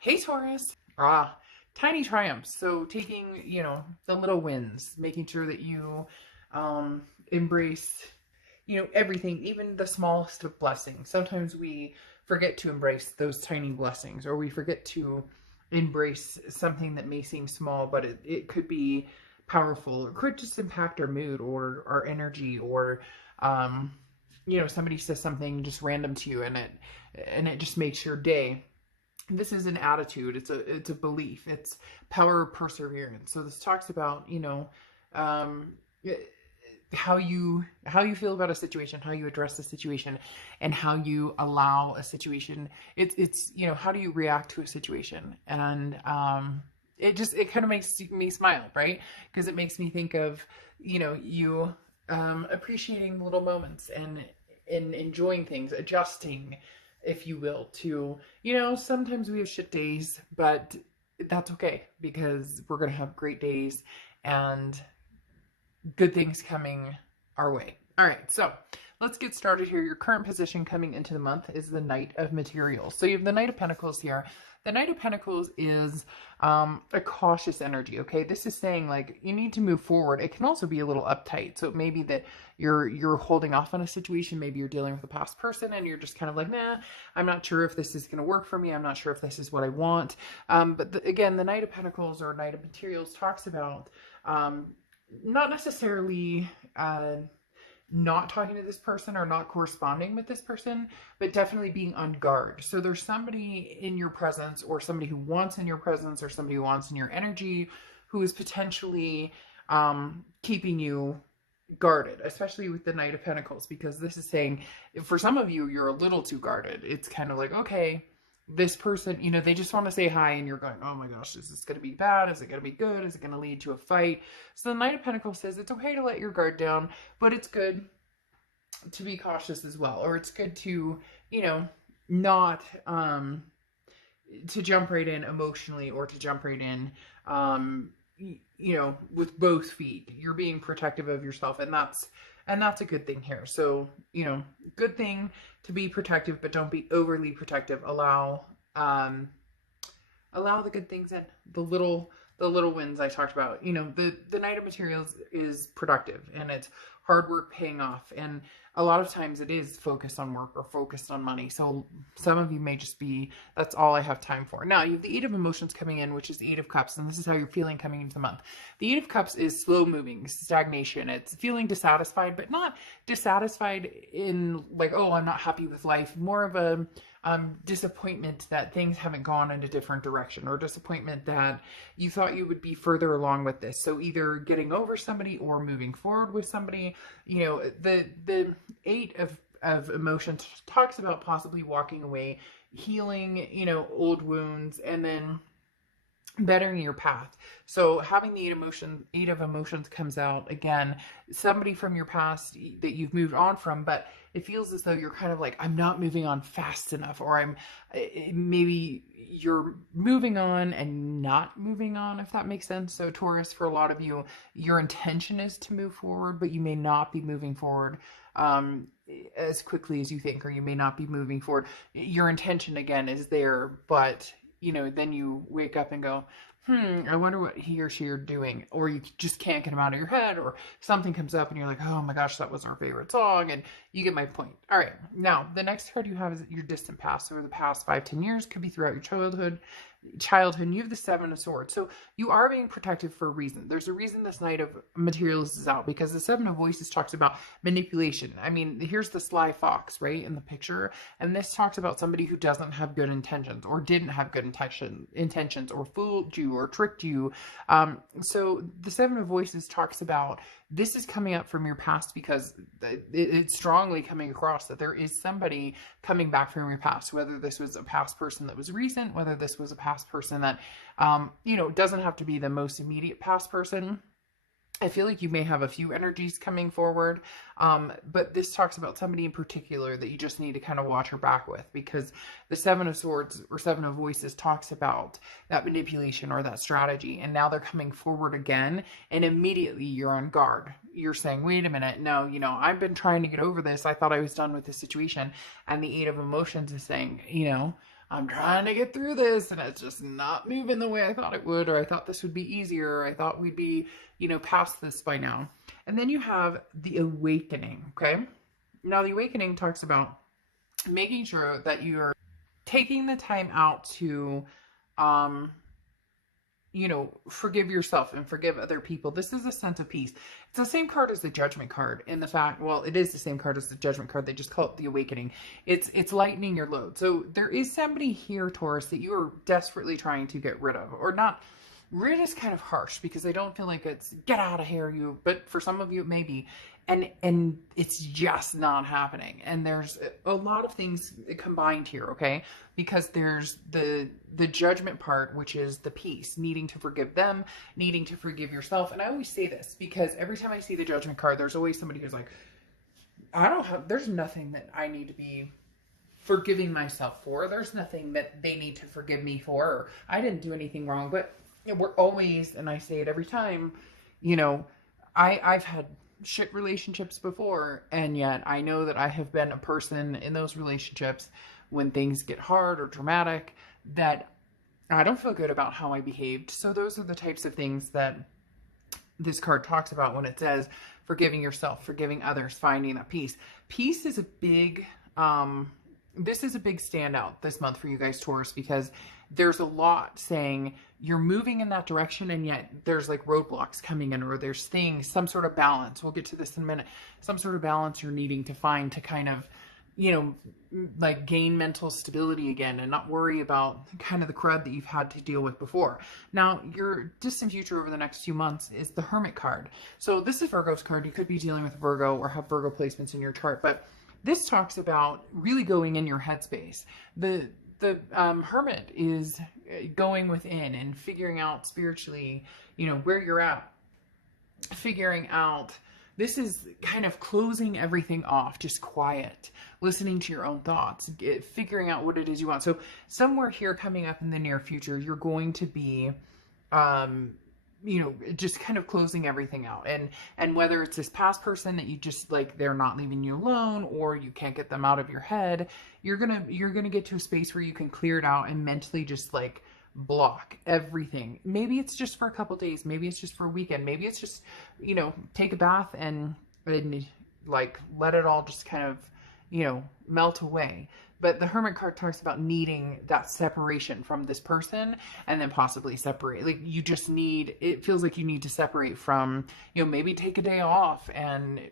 Hey Taurus. Tiny triumphs. So taking, the little wins, making sure that you embrace, everything, even the smallest of blessings. Sometimes we forget to embrace those tiny blessings, or we forget to embrace something that may seem small, but it could be powerful, or could just impact our mood or our energy, or somebody says something just random to you, and it just makes your day. This is an attitude, it's a belief, it's power of perseverance. So this talks about, um how you feel about a situation, how you address the situation, and how you allow a situation. It's how do you react to a situation. And it kind of makes me smile, right? Because it makes me think of, you appreciating little moments, and enjoying things, adjusting, if you will, to, sometimes we have shit days, but that's okay, because we're going to have great days and good things coming our way. All right, so let's get started here. Your current position coming into the month is the Knight of Materials. So you have the Knight of Pentacles here. The Knight of Pentacles is a cautious energy, okay? This is saying, like, you need to move forward. It can also be a little uptight. So it may be that you're holding off on a situation. Maybe you're dealing with a past person and you're just kind of like, nah, I'm not sure if this is going to work for me. I'm not sure if this is what I want. But again, the Knight of Pentacles or Knight of Materials talks about not necessarily not talking to this person or not corresponding with this person, but definitely being on guard. So there's somebody in your presence, or somebody who wants in your presence, or somebody who wants in your energy, who is potentially keeping you guarded, especially with the Knight of Pentacles, because this is saying, for some of you, you're a little too guarded. It's kind of like, okay, this person, they just want to say hi, and you're going, oh my gosh, is this going to be bad? Is it going to be good? Is it going to lead to a fight? So the Knight of Pentacles says it's okay to let your guard down, but it's good to be cautious as well. Or it's good to, not to jump right in emotionally, or to jump right in, with both feet. You're being protective of yourself, and that's a good thing here. So, good thing to be protective, but don't be overly protective. Allow the good things in. The little wins I talked about. The Knight of Materials is productive, and it's hard work paying off. And a lot of times it is focused on work or focused on money. So some of you may just be, that's all I have time for. Now you have the Eight of Emotions coming in, which is the Eight of Cups. And this is how you're feeling coming into the month. The Eight of Cups is slow moving, stagnation. It's feeling dissatisfied, but not dissatisfied in like, oh, I'm not happy with life. More of a disappointment that things haven't gone in a different direction, or disappointment that you thought you would be further along with this. So either getting over somebody or moving forward with somebody. The Eight of Emotions talks about possibly walking away, healing, old wounds, and then bettering your path. So having the Eight of Emotions comes out again, somebody from your past that you've moved on from, but it feels as though you're kind of like, I'm not moving on fast enough, or maybe you're moving on and not moving on, if that makes sense. So Taurus, for a lot of you, your intention is to move forward, but you may not be moving forward as quickly as you think, or you may not be moving forward. Your intention again is there, but then you wake up and go, I wonder what he or she are doing. Or you just can't get them out of your head, or something comes up and you're like, oh my gosh, that was our favorite song. And you get my point. All right. Now, the next card you have is your distant past, or the past 5-10 years. Could be throughout your childhood. And you have the Seven of Swords. So you are being protected for a reason. There's a reason this Knight of Materials is out, because the Seven of Voices talks about manipulation. I mean, here's the sly fox, right, in the picture. And this talks about somebody who doesn't have good intentions, or didn't have good intentions, or fooled you, or tricked you. So the Seven of Voices talks about, this is coming up from your past, because it's strongly coming across that there is somebody coming back from your past, whether this was a past person that was recent, whether this was a past person that, doesn't have to be the most immediate past person. I feel like you may have a few energies coming forward, but this talks about somebody in particular that you just need to kind of watch your back with, because the Seven of Swords or Seven of Voices talks about that manipulation or that strategy, and now they're coming forward again, and immediately you're on guard. You're saying, wait a minute, no, I've been trying to get over this. I thought I was done with this situation, and the Eight of Emotions is saying, I'm trying to get through this and it's just not moving the way I thought it would, or I thought this would be easier, or I thought we'd be, past this by now. And then you have the awakening, okay? Now, the awakening talks about making sure that you're taking the time out to, forgive yourself and forgive other people. This is a sense of peace. It's the same card as the Judgment card in the fact, well, it is the same card as the Judgment card. They just call it the Awakening. It's lightening your load. So there is somebody here, Taurus, that you are desperately trying to get rid of, or not. Rid is kind of harsh because I don't feel like it's get out of here, but for some of you it may be. And it's just not happening. And there's a lot of things combined here, okay? Because there's the Judgment part, which is the peace, needing to forgive them, needing to forgive yourself. And I always say this because every time I see the Judgment card, there's always somebody who's like, there's nothing that I need to be forgiving myself for. There's nothing that they need to forgive me for. Or I didn't do anything wrong. But we're always, and I say it every time, I've had shit relationships before, and yet I know that I have been a person in those relationships when things get hard or dramatic that I don't feel good about how I behaved. So those are the types of things that this card talks about when it says forgiving yourself, forgiving others, finding that peace. Peace is a big this is a big standout this month for you guys, Taurus, because there's a lot saying you're moving in that direction, and yet there's like roadblocks coming in, or there's things, some sort of balance. We'll get to this in a minute. Some sort of balance you're needing to find to kind of, like gain mental stability again and not worry about kind of the crud that you've had to deal with before. Now, your distant future over the next few months is the Hermit card. So this is Virgo's card. You could be dealing with Virgo or have Virgo placements in your chart, but this talks about really going in your headspace. The Hermit is going within and figuring out spiritually, where you're at, figuring out. This is kind of closing everything off, just quiet, listening to your own thoughts, figuring out what it is you want. So somewhere here coming up in the near future, you're going to be, just kind of closing everything out. And whether it's this past person that you just like, they're not leaving you alone, or you can't get them out of your head, you're going to get to a space where you can clear it out and mentally just like block everything. Maybe it's just for a couple days. Maybe it's just for a weekend. Maybe it's just, take a bath and like let it all just kind of, melt away. But the Hermit card talks about needing that separation from this person, and then possibly separate. Like you just need, it feels like you need to separate from, maybe take a day off and,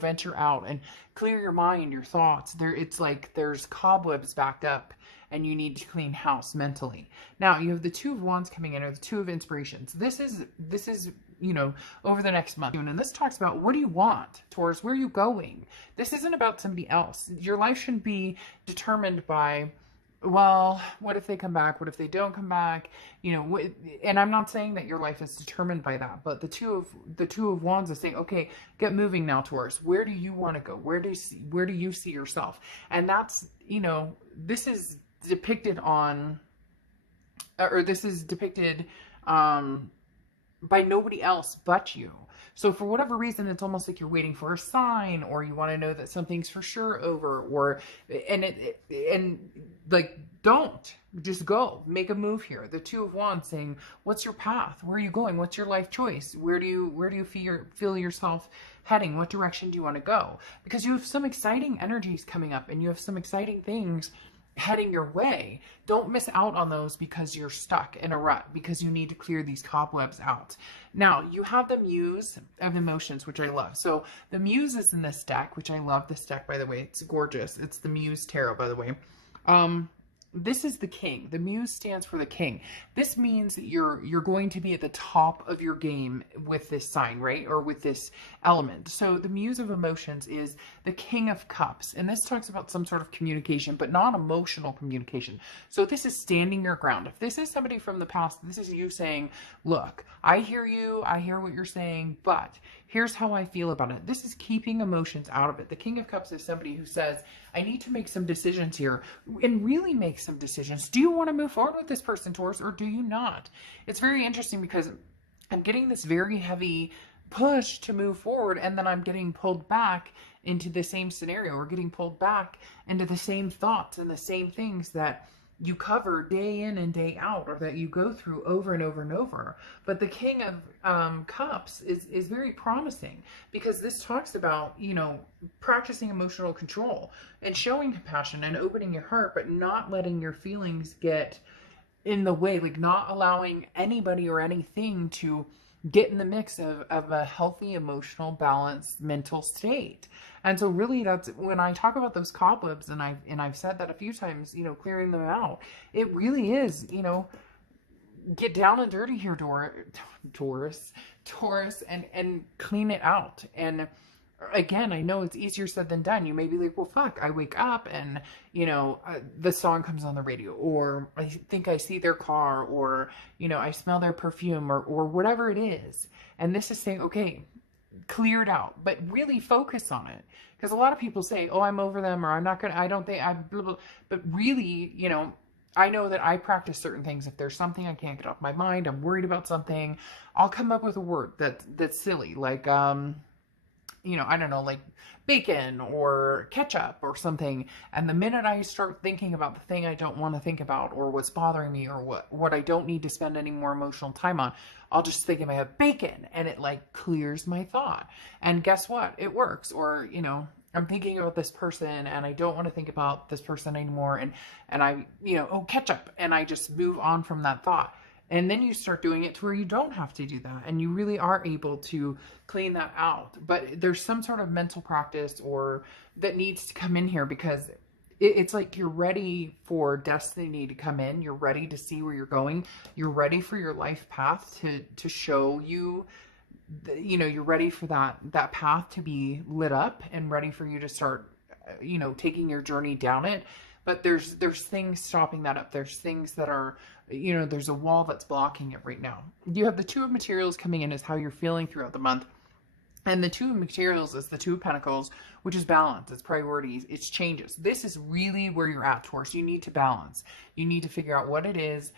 venture out and clear your mind, your thoughts. It's like there's cobwebs backed up and you need to clean house mentally. Now you have the Two of Wands coming in, or the Two of Inspirations. This is, over the next month. And this talks about, what do you want, Taurus? Where are you going? This isn't about somebody else. Your life shouldn't be determined by, well, what if they come back? What if they don't come back? And I'm not saying that your life is determined by that, but the Two of Wands is saying, okay, get moving now, Taurus. Where do you want to go? Where do you see yourself? And that's, this is depicted on, or this is depicted, by nobody else but you. So for whatever reason, it's almost like you're waiting for a sign, or you want to know that something's for sure over, and don't just go make a move here. The Two of Wands saying, what's your path? Where are you going? What's your life choice? Where do you feel yourself heading? What direction do you want to go? Because you have some exciting energies coming up, and you have some exciting things heading your way. Don't miss out on those because you're stuck in a rut, because you need to clear these cobwebs out. Now, you have the Muse of Emotions, which I love. So the Muse is in this deck, which I love this deck, by the way. It's gorgeous. It's the Muse Tarot, by the way. This is the King. The Muse stands for the King. This means that you're going to be at the top of your game with this sign, right? Or with this element. So the Muse of Emotions is the King of Cups. And this talks about some sort of communication, but not emotional communication. So this is standing your ground. If this is somebody from the past, this is you saying, look, I hear you. I hear what you're saying, but here's how I feel about it. This is keeping emotions out of it. The King of Cups is somebody who says, I need to make some decisions here, and really make some decisions. Do you want to move forward with this person, Taurus, or do you not? It's very interesting because I'm getting this very heavy push to move forward, and then I'm getting pulled back into the same scenario, or getting pulled back into the same thoughts and the same things that you cover day in and day out, or that you go through over and over and over. But the King of Cups is very promising, because this talks about, you know, practicing emotional control and showing compassion and opening your heart, but not letting your feelings get in the way, like not allowing anybody or anything to get in the mix of a healthy, emotional, balanced mental state. And so really, that's when I talk about those cobwebs, and I've said that a few times, you know, clearing them out. It really is, you know, get down and dirty here, Taurus, and clean it out. And again, I know it's easier said than done. You may be like, well, fuck, I wake up and, you know, the song comes on the radio, or I think I see their car, or, you know, I smell their perfume, or whatever it is. And this is saying, okay, clear it out, but really focus on it. Because a lot of people say, oh, I'm over them, or I'm not going to, I don't think, I'm blah, blah. But really, you know, I know that I practice certain things. If there's something I can't get off my mind, I'm worried about something, I'll come up with a word that's silly, like, you know, I don't know, like bacon or ketchup or something. And the minute I start thinking about the thing I don't want to think about, or what's bothering me, or what I don't need to spend any more emotional time on, I'll just think in my head, bacon, and it like clears my thought. And guess what? It works. Or, you know, I'm thinking about this person and I don't want to think about this person anymore. And I, you know, oh, ketchup. And I just move on from that thought. And then you start doing it to where you don't have to do that. And you really are able to clean that out. But there's some sort of mental practice or that needs to come in here, because it's like you're ready for destiny to come in. You're ready to see where you're going. You're ready for your life path to show you, you know, you're ready for that path to be lit up, and ready for you to start, you know, taking your journey down it. But there's things stopping that up. There's things that are, you know, there's a wall that's blocking it right now. You have the Two of Materials coming in as how you're feeling throughout the month. And the Two of Materials is the Two of Pentacles, which is balance, it's priorities, it's changes. This is really where you're at, Taurus. You need to balance. You need to figure out what it is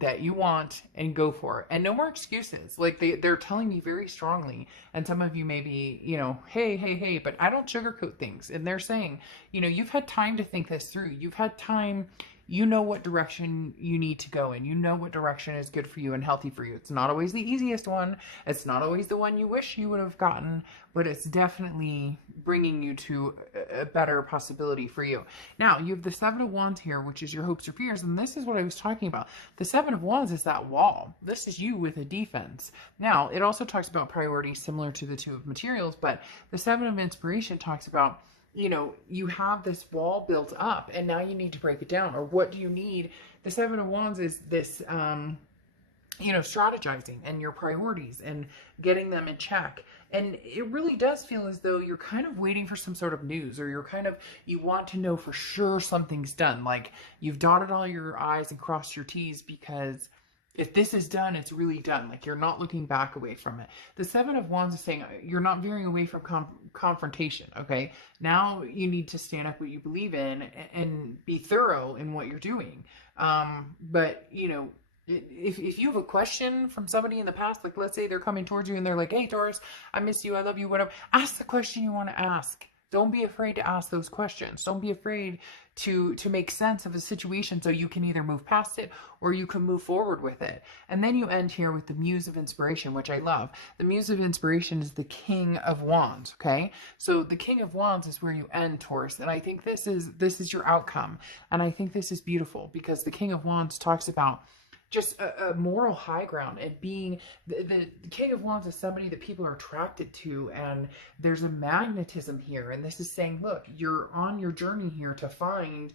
that you want and go for it. And no more excuses. Like they're telling me very strongly, and some of you may be, you know, hey, but I don't sugarcoat things. And they're saying, you know, you've had time to think this through. You've had time, you know what direction you need to go in. You know what direction is good for you and healthy for you. It's not always the easiest one. It's not always the one you wish you would have gotten, but it's definitely bringing you to a better possibility for you. Now, you have the Seven of Wands here, which is your hopes or fears. And this is what I was talking about. The Seven of Wands is that wall. This is you with a defense. Now, it also talks about priorities similar to the Two of Materials, but the Seven of Inspiration talks about, you know, you have this wall built up and now you need to break it down. Or what do you need? The Seven of Wands is this, you know, strategizing and your priorities and getting them in check. And it really does feel as though you're kind of waiting for some sort of news, or you want to know for sure something's done. Like you've dotted all your I's and crossed your T's, because if this is done, it's really done. Like you're not looking back away from it. The Seven of Wands is saying you're not veering away from confrontation. Okay. Now you need to stand up what you believe in and be thorough in what you're doing. But you know, if you have a question from somebody in the past, like let's say they're coming towards you and they're like, hey Taurus, I miss you, I love you, whatever. Ask the question you want to ask. Don't be afraid to ask those questions. Don't be afraid to make sense of a situation, so you can either move past it or you can move forward with it. And then you end here with the Muse of Inspiration, which I love. The Muse of Inspiration is the King of Wands, okay? So the King of Wands is where you end, Taurus. And I think this is your outcome. And I think this is beautiful, because the King of Wands talks about just a moral high ground, and being the King of Wands is somebody that people are attracted to, and there's a magnetism here. And this is saying, look, you're on your journey here to find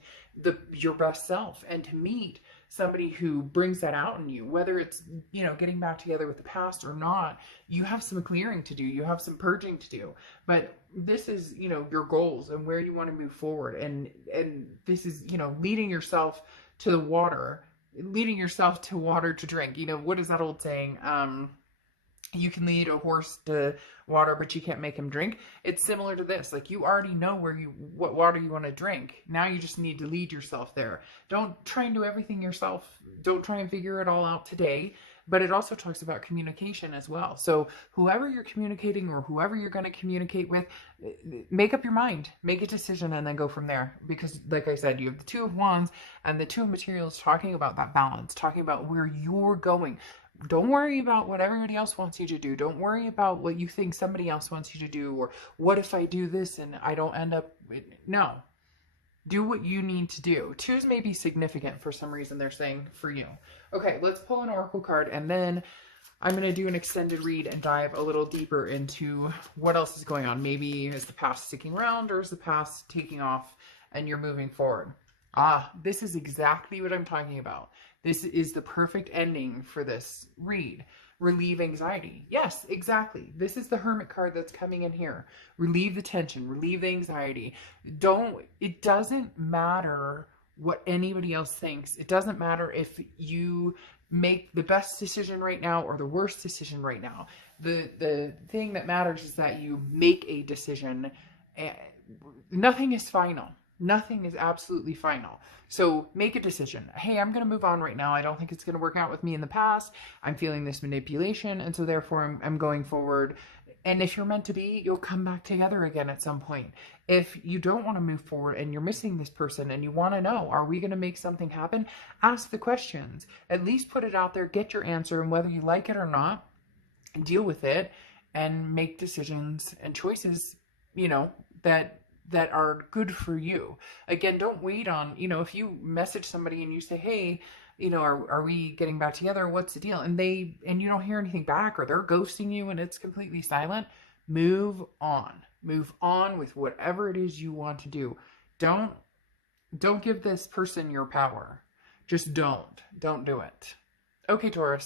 your best self and to meet somebody who brings that out in you, whether it's, you know, getting back together with the past or not. You have some clearing to do, you have some purging to do, but this is, you know, your goals and where you want to move forward. And this is, you know, leading yourself to the water, leading yourself to water to drink. You know, what is that old saying? You can lead a horse to water, but you can't make him drink. It's similar to this. Like you already know what water you want to drink. Now you just need to lead yourself there. Don't try and do everything yourself. Don't try and figure it all out today. but it also talks about communication as well. So whoever you're communicating or whoever you're going to communicate with, make up your mind, make a decision, and then go from there. Because like I said, you have the Two of Wands and the Two of Materials talking about that balance, talking about where you're going. Don't worry about what everybody else wants you to do. Don't worry about what you think somebody else wants you to do, or what if I do this and I don't end up... No. Do what you need to do. Twos may be significant for some reason, they're saying, for you. Okay, let's pull an oracle card, and then I'm going to do an extended read and dive a little deeper into what else is going on. Maybe is the past sticking around, or is the past taking off and you're moving forward? This is exactly what I'm talking about. This is the perfect ending for this read. Relieve anxiety. Yes, exactly. This is the Hermit card that's coming in here. Relieve the tension, relieve the anxiety. It doesn't matter what anybody else thinks. It doesn't matter if you make the best decision right now or the worst decision right now. The thing that matters is that you make a decision. Nothing is final. Nothing is absolutely final. So make a decision. Hey, I'm going to move on right now. I don't think it's going to work out with me in the past. I'm feeling this manipulation, and so therefore I'm going forward. And if you're meant to be, you'll come back together again at some point. If you don't want to move forward and you're missing this person and you want to know, are we going to make something happen? Ask the questions. At least put it out there, get your answer, and whether you like it or not, deal with it and make decisions and choices, that are good for you. Again, don't wait on, if you message somebody and you say, hey, are we getting back together? What's the deal? And you don't hear anything back, or they're ghosting you and it's completely silent. Move on. Move on with whatever it is you want to do. Don't give this person your power. Just don't do it. Okay, Taurus.